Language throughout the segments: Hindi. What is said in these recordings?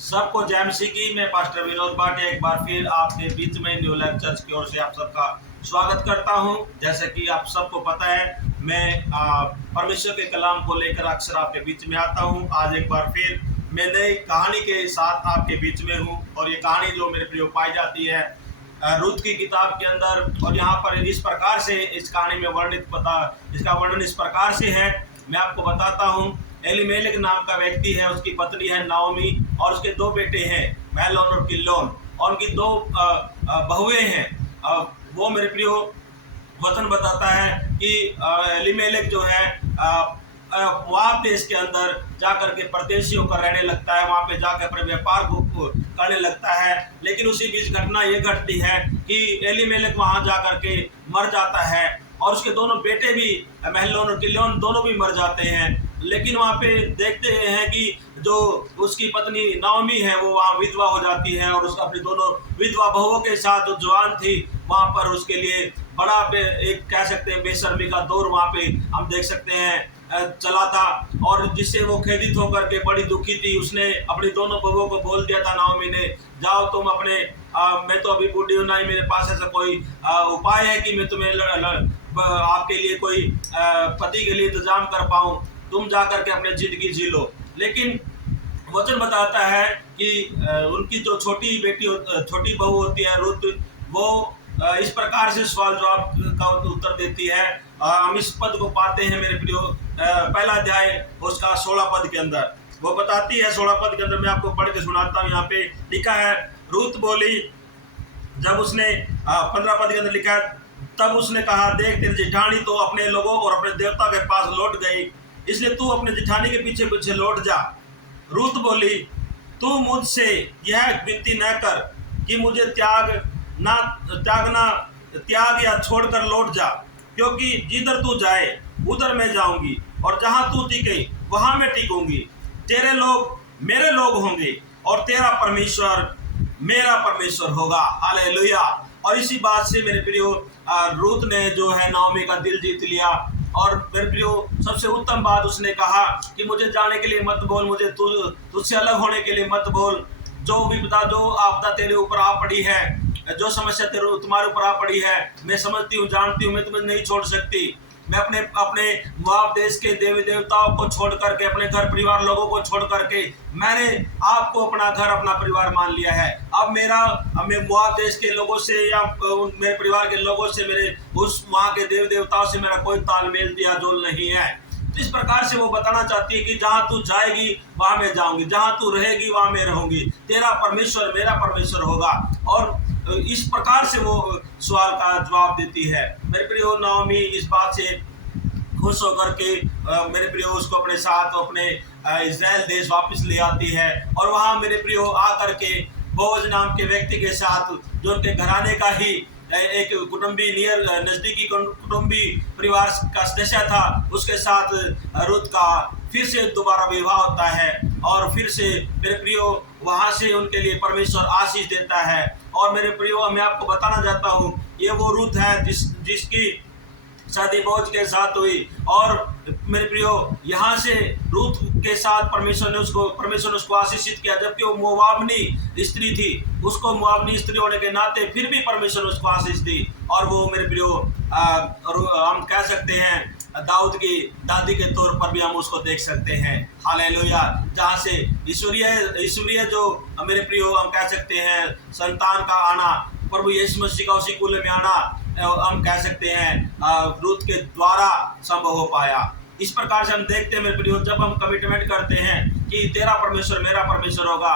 सबको जय मसीह की। मैं पास्टर विनोद भाटिया एक बार फिर आपके बीच में न्यू लाइफ चर्च की ओर से आप सबका स्वागत करता हूं। जैसे कि आप सबको पता है, मैं परमेश्वर के कलाम को लेकर अक्सर आपके बीच में आता हूं। आज एक बार फिर मैं नई कहानी के साथ आपके बीच में हूं और ये कहानी जो मेरे प्रिय पाई जाती है रूत की किताब के अंदर। और यहाँ पर इस प्रकार से इस कहानी में इसका वर्णन इस प्रकार से है। मैं आपको बताता हूँ। एलीमेलेक नाम का व्यक्ति है, उसकी पत्नी है नाओमी और उसके दो बेटे हैं, महलोन और किल्लोन, और उनकी दो बहुएं हैं। वो मेरे प्रियो वचन बताता है कि एलीमेलेक जो है मोआब देश के अंदर जाकर के परदेशियों का रहने लगता है, वहाँ पे जाकर अपने व्यापार को करने लगता है। लेकिन उसी बीच घटना ये घटती है कि एलीमेलेक वहाँ जाकर के मर जाता है और उसके दोनों बेटे भी महलोन और किल्लोन दोनों भी मर जाते हैं। लेकिन वहाँ पे देखते हैं कि जो उसकी पत्नी नाओमी है वो वहाँ विधवा हो जाती है और उसका अपनी दोनों विधवा बहुओं के साथ जो जवान थी वहाँ पर उसके लिए बड़ा एक कह सकते हैं बेशर्मी का दौर वहाँ पे हम देख सकते हैं चला था। और जिससे वो खेदित होकर के बड़ी दुखी थी। उसने अपनी दोनों बहुओं को बोल दिया था नाओमी ने, जाओ तुम अपने मैं तो अभी बूढ़ी हूँ, ना ही मेरे पास ऐसा कोई उपाय है कि मैं तुम्हें आपके लिए कोई पति के लिए इंतजाम कर पाऊँ, तुम जाकर के अपने जिंदगी जी लो। लेकिन वचन बताता है कि उनकी जो छोटी बहू होती है रुत, वो इस प्रकार से सवाल जवाब का उत्तर देती है। हम इस पद को पाते हैं मेरे प्रियो पहला अध्याय उसका 16 पद के अंदर। वो बताती है 16 पद के अंदर, मैं आपको पढ़ के सुनाता हूँ। यहाँ पे लिखा है, रुत बोली, जब उसने 15 पद के अंदर लिखा है, तब उसने कहा, देख तेरी जेठानी तो अपने लोगों और अपने देवता के पास लौट गई, इसलिए तू अपने जेठानी के पीछे पीछे लौट जा। रूत बोली, तू मुझसे यह विनती न कर कि मुझे त्याग या छोड़कर लौट जा, क्योंकि जिधर तू जाए उधर मैं जाऊंगी और जहां तू टिके वहां मैं टिकूंगी। तेरे लोग मेरे लोग होंगे और तेरा परमेश्वर मेरा परमेश्वर होगा। हालेलुया। और इसी बात से मेरे प्रियो रूत ने जो है नाओमी का दिल जीत लिया। और मेरे प्रियो सबसे उत्तम बात उसने कहा कि मुझे जाने के लिए मत बोल, मुझे तुझसे अलग होने के लिए मत बोल। जो भी बता, जो आपदा तेरे ऊपर आ पड़ी है, जो समस्या तुम्हारे ऊपर आ पड़ी है, मैं समझती हूँ, जानती हूँ, मैं तुम्हें नहीं छोड़ सकती। मैं अपने मोआब देश के देवी देवताओं को छोड़ करके, अपने घर परिवार लोगों को छोड़ करके मैंने आपको अपना घर अपना परिवार मान लिया है। अब मैं मोआब देश के लोगों से या मेरे परिवार के लोगों से, मेरे उस वहाँ के देवी देवताओं से मेरा कोई तालमेल दिया जोल नहीं है। तो इस प्रकार से वो बताना चाहती है कि जहाँ तू जाएगी वहाँ मैं जाऊँगी, जहाँ तू रहेगी वहाँ मैं रहूँगी, तेरा परमेश्वर मेरा परमेश्वर होगा। और इस प्रकार से वो सवाल का जवाब देती है। मेरे प्रियो नाओमी इस बात से खुश होकर के मेरे प्रियो उसको अपने साथ अपने इज़राइल देश वापस ले आती है। और वहाँ मेरे प्रियो आकर के बोअज नाम के व्यक्ति के साथ, जो उनके घराने का ही एक कुटुंबी नज़दीकी कुटुंबी परिवार का सदस्य था, उसके साथ रुत का फिर से दोबारा विवाह होता है। और फिर से मेरे प्रियो वहाँ से उनके लिए परमेश्वर आशीष देता है। और मेरे प्रियो मैं आपको बताना चाहता हूँ, ये वो रुत है जिसकी शादी बोअज के साथ हुई। और मेरे प्रियो यहाँ से रुत के साथ परमेश्वर ने उसको आशीषित किया, जबकि वो मोआबनी स्त्री थी। उसको मोआबनी स्त्री होने के नाते फिर भी परमेश्वर ने उसको आशीष दी। और वो मेरे प्रियो हम कह सकते हैं दाऊद की दादी के तौर पर भी हम उसको देख सकते हैं। हालेलुया। जहाँ से ईश्वरीय जो मेरे प्रियो हम कह सकते हैं संतान का आना, प्रभु यीशु मसीह का उसी कुल में आना, हम कह सकते हैं रूत के द्वारा संभव हो पाया। इस प्रकार से हम देखते हैं मेरे प्रियो, जब हम कमिटमेंट करते हैं कि तेरा परमेश्वर मेरा परमेश्वर होगा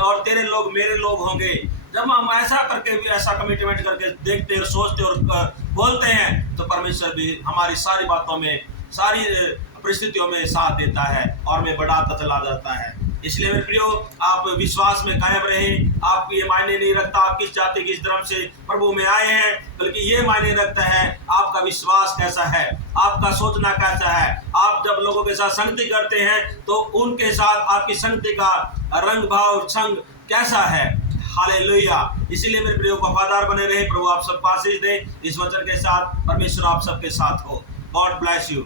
और तेरे लोग मेरे लोग होंगे, जब हम ऐसा कमिटमेंट करके देखते और सोचते और बोलते हैं, तो परमेश्वर भी हमारी सारी बातों में, सारी परिस्थितियों में साथ देता है और में बढ़ाता चला जाता है। इसलिए मेरे प्रियो आप विश्वास में कायम रहें। आपको ये मायने नहीं रखता आप किस जाति किस धर्म से प्रभु में आए हैं, बल्कि ये मायने रखता है आपका विश्वास कैसा है, आपका सोचना कैसा है। आप जब लोगों के साथ संगति करते हैं तो उनके साथ आपकी संगति का रंग भाव संग कैसा है। हालेलुया। इसीलिए मेरे प्रियो वफादार बने रहे। प्रभु आप सबको आशीष दे। इस वचन के साथ परमेश्वर आप सबके साथ हो। God bless you.